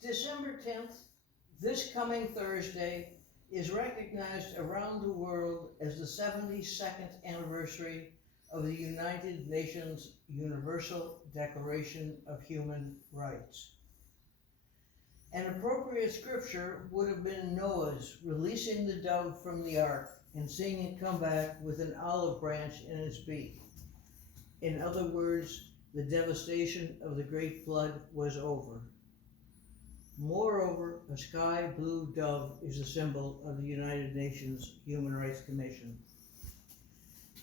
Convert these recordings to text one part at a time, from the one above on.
December 10th, this coming Thursday, is recognized around the world as the 72nd anniversary of the United Nations Universal Declaration of Human Rights. An appropriate scripture would have been Noah's releasing the dove from the ark and seeing it come back with an olive branch in its beak. In other words, the devastation of the great flood was over. Moreover, a sky blue dove is a symbol of the United Nations Human Rights Commission.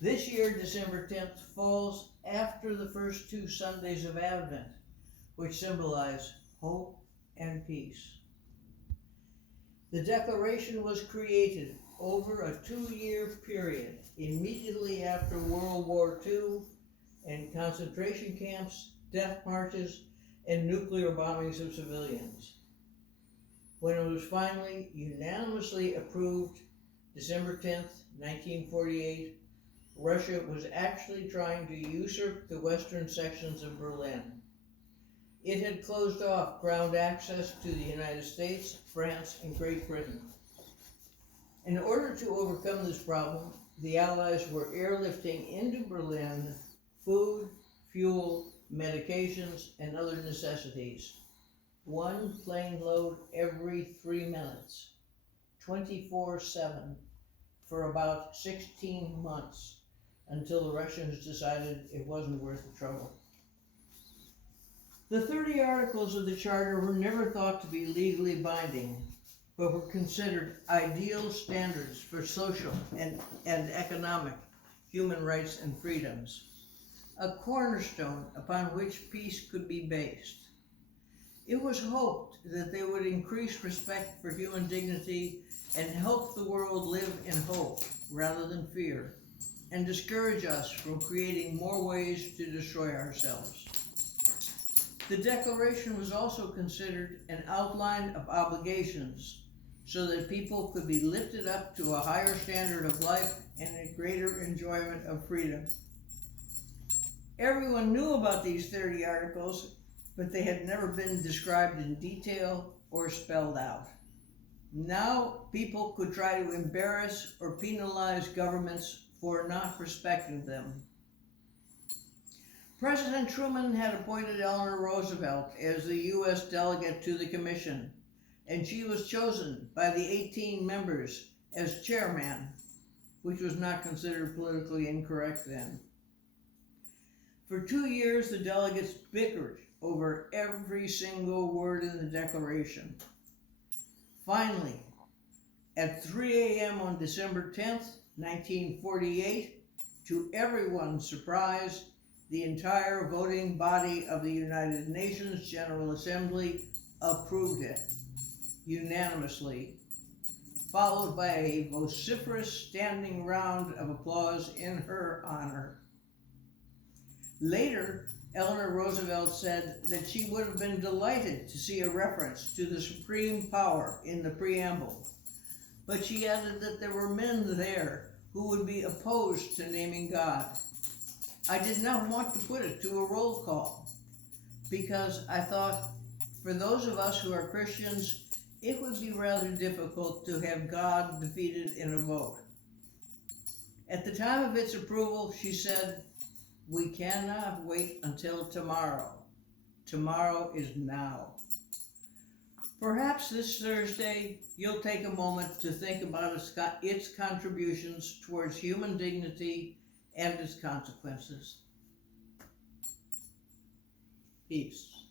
This year, December 10th, falls after the first 2 Sundays of Advent, which symbolize hope and peace. The Declaration was created over a 2-year period immediately after World War II and concentration camps, death marches, and nuclear bombings of civilians. When it was finally unanimously approved, December 10th, 1948, Russia was actually trying to usurp the western sections of Berlin. It had closed off ground access to the United States, France, and Great Britain. In order to overcome this problem, the Allies were airlifting into Berlin food, fuel, medications, and other necessities. 1 plane load every 3 minutes, 24/7, for about 16 months, until the Russians decided it wasn't worth the trouble. The 30 articles of the Charter were never thought to be legally binding, but were considered ideal standards for social and economic human rights and freedoms, a cornerstone upon which peace could be based. It was hoped that they would increase respect for human dignity and help the world live in hope rather than fear, and discourage us from creating more ways to destroy ourselves. The Declaration was also considered an outline of obligations so that people could be lifted up to a higher standard of life and a greater enjoyment of freedom. Everyone knew about these 30 articles, but they had never been described in detail or spelled out. Now people could try to embarrass or penalize governments for not respecting them. President Truman had appointed Eleanor Roosevelt as the U.S. delegate to the commission, and she was chosen by the 18 members as chairman, which was not considered politically incorrect then. For 2 years, the delegates bickered over every single word in the Declaration. Finally, at 3 a.m. on December 10th, 1948, to everyone's surprise, the entire voting body of the United Nations General Assembly approved it unanimously, followed by a vociferous standing round of applause in her honor. Later, Eleanor Roosevelt said that she would have been delighted to see a reference to the supreme power in the preamble, but she added that there were men there who would be opposed to naming God. I did not want to put it to a roll call, because I thought, for those of us who are Christians, it would be rather difficult to have God defeated in a vote. At the time of its approval, she said, "We cannot wait until tomorrow. Tomorrow is now." Perhaps this Thursday, you'll take a moment to think about its contributions towards human dignity and its consequences. Peace.